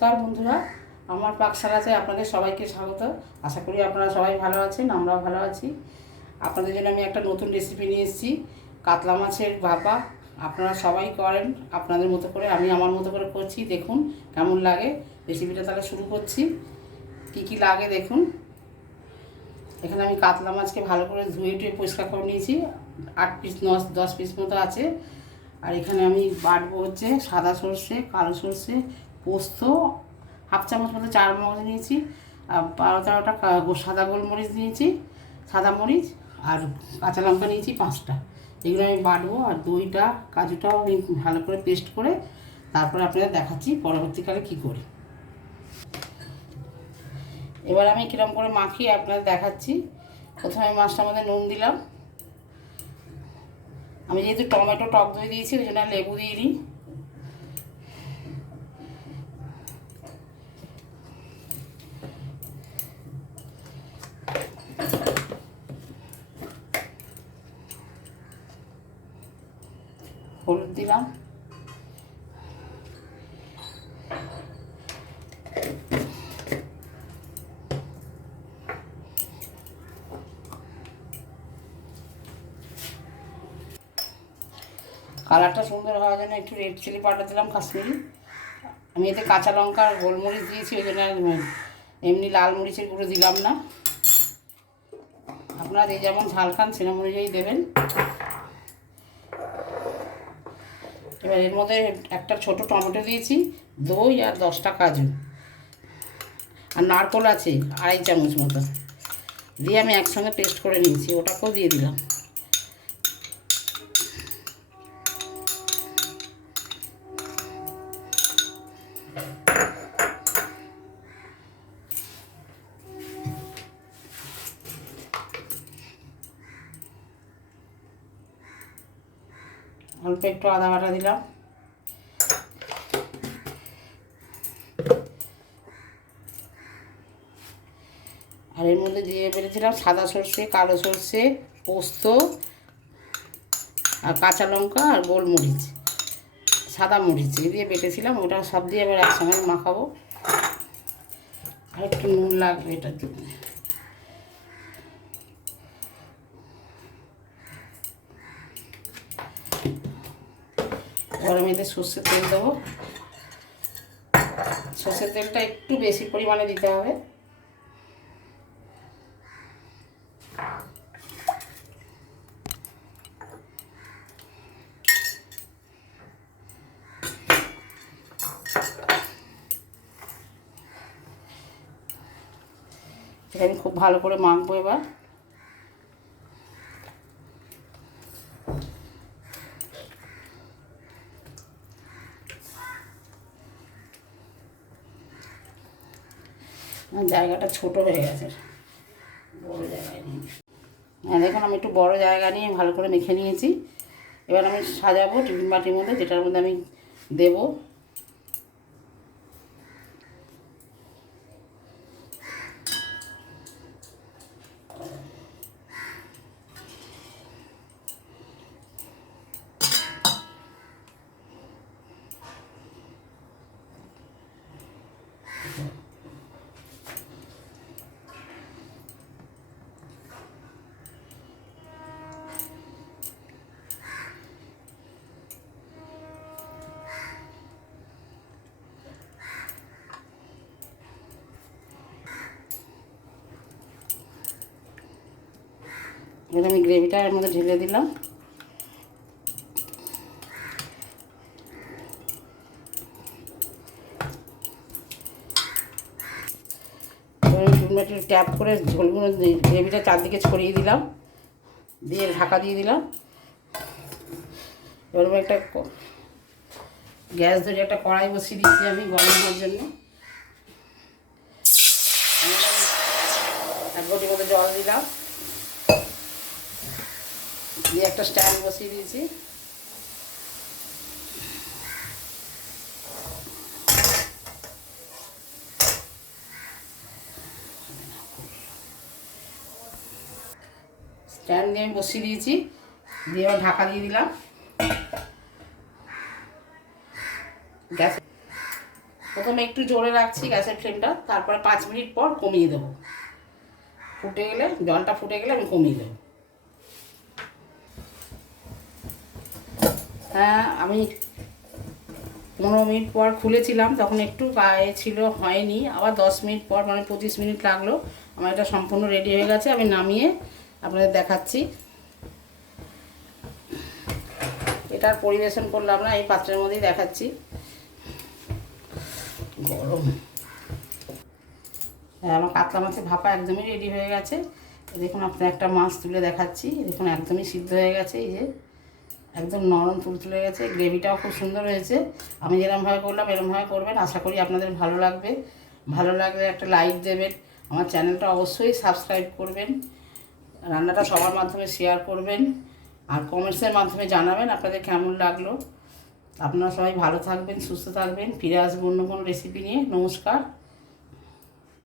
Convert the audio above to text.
নমস্কার বন্ধুরা, আমার পাকশালাতে আপনাদের সবাইকে স্বাগত। আশা করি আপনারা সবাই ভালো আছেন, আমরাও ভালো আছি। আপনাদের জন্য আমি একটা নতুন রেসিপি নিয়ে এসেছি, কাতলা মাছের ভাপা। আপনারা সবাই করেন আপনাদের মতো করে, আমি আমার মতো করে করছি। দেখুন কেমন লাগে রেসিপিটা। তাহলে শুরু করছি। কি কি লাগে দেখুন। এখানে আমি কাতলা মাছকে ভালো করে ধুয়ে টুয়ে পরিষ্কার করে নিয়েছি। 8 পিস 10 পিস মতো আছে। আর এখানে আমি বাটবো হচ্ছে সাদা সর্ষে, কালো সর্ষে, পোস্ত, হাফ চামচ মতো চার মগজ নিয়েছি, আর 12-13টা সাদা গোলমরিচ নিয়েছি, সাদা মরিচ, আর কাঁচা লঙ্কা নিয়েছি 5টা। এগুলো আমি বাটবো। আর দইটা কাজুটাও আমি ভালো করে পেস্ট করে তারপরে আপনাদের দেখাচ্ছি পরবর্তীকালে কি করি। এবার আমি কীরকম করে মাখিয়ে আপনাদের দেখাচ্ছি। প্রথমে মাছটার মধ্যে নুন দিলাম। আমি যেহেতু টমেটো টক দই দিয়েছি ওই জন্য লেবু দিয়ে নিই। হলুদ দিলাম, কালারটা সুন্দর হওয়ার জন্য একটু রেড চিলি পাউডার দিলাম, কাশ্মীরি। আমি এতে কাঁচা লঙ্কা আর গোলমরিচ দিয়েছি ওই জন্য এমনি লাল মরিচের গুঁড়ো দিলাম না। আপনারা যে যেমন ঝাল খান সেরকম অনুযায়ী দেবেন। এবার এর মধ্যে একটা ছোট টমেটো দিয়েছি, দই আর 10টা কাজু, আর নারকোল আছে 2.5 চামচ মতো, দিয়ে আমি একসঙ্গে পেস্ট করে নিয়েছি। ওটাকেও দিয়ে দিলাম। অল্প একটু আদা বাটা দিলাম। আর এর মধ্যে দিয়ে বেড়েছিলাম সাদা সর্ষে, কালো সর্ষে, পোস্ত, আর কাঁচা লঙ্কা আর গোলমরিচ, সাদা মরিচ দিয়ে বেটেছিলাম। ওটা সব দিয়ে এবার একসঙ্গে মাখাবো। আর একটু নুন লাগবে এটার জন্য। এবার আমি এতে সর্ষের তেল দেবো। সর্ষের তেলটা একটু বেশি পরিমাণে দিতে হবে। এটা আমি খুব ভালো করে মাখবো। এবার জায়গাটা ছোট হয়ে গেছে, বড় জায়গায় নিয়ে। হ্যাঁ দেখুন, আমি একটু বড় জায়গা নিয়ে ভালো করে মেখে নিয়েছি। এবার আমি সাজাবো টিফিন বাটির মধ্যে, যেটার মধ্যে আমি দেবো। এবার আমি গ্রেভিটা এর মধ্যে ঢেলে দিলাম। এবার ট্যাপ করে ঝোলগুলো গ্রেভিটা চারদিকে ছড়িয়ে দিলাম, দিয়ে ঢাকা দিয়ে দিলাম। এবার আমি একটা গ্যাস ধরে একটা কড়াই বসিয়ে দিচ্ছি আমি গরম হওয়ার জন্য। এক ঘটির মতো জল দিলাম, দিয়ে একটা স্ট্যান্ড বসিয়ে দিয়েছি। স্ট্যান্ড দিয়ে আমি বসিয়ে দিয়েছি, দিয়ে আবার ঢাকা দিয়ে দিলাম। গ্যাস প্রথমে একটু জোরে রাখছি গ্যাসের ফ্লেমটা, তারপরে 5 মিনিট পর কমিয়ে দেবো। ফুটে গেলে, জলটা ফুটে গেলে আমি কমিয়ে দেবো। হ্যাঁ, আমি 15 মিনিট পর খুলেছিলাম, তখন একটু গায়ে ছিল, হয়নি। আবার 10 মিনিট পর, মানে 25 মিনিট লাগলো। আমার এটা সম্পূর্ণ রেডি হয়ে গেছে। আমি নামিয়ে আপনাদের দেখাচ্ছি। এটার পরিবেশন করলাম না, এই পাত্রের মধ্যেই দেখাচ্ছি। গরম। হ্যাঁ, আমার কাতলা মাছের ভাপা একদমই রেডি হয়ে গেছে। দেখুন, আপনার একটা মাছ তুলে দেখাচ্ছি। দেখুন, একদমই সিদ্ধ হয়ে গেছে। এই যে একদম নরম তুলে গেছে। গ্রেভিটাও খুব সুন্দর হয়েছে। আমি যেরকমভাবে করলাম এরকমভাবে করবেন, আশা করি আপনাদের ভালো লাগবে। ভালো লাগলে একটা লাইক দেবেন, আমার চ্যানেলটা অবশ্যই সাবস্ক্রাইব করবেন, রান্নাটা সবার মাধ্যমে শেয়ার করবেন, আর কমেন্টসের মাধ্যমে জানাবেন আপনাদের কেমন লাগলো। আপনারা সবাই ভালো থাকবেন, সুস্থ থাকবেন। ফিরে আসবো অন্য কোনো রেসিপি নিয়ে। নমস্কার।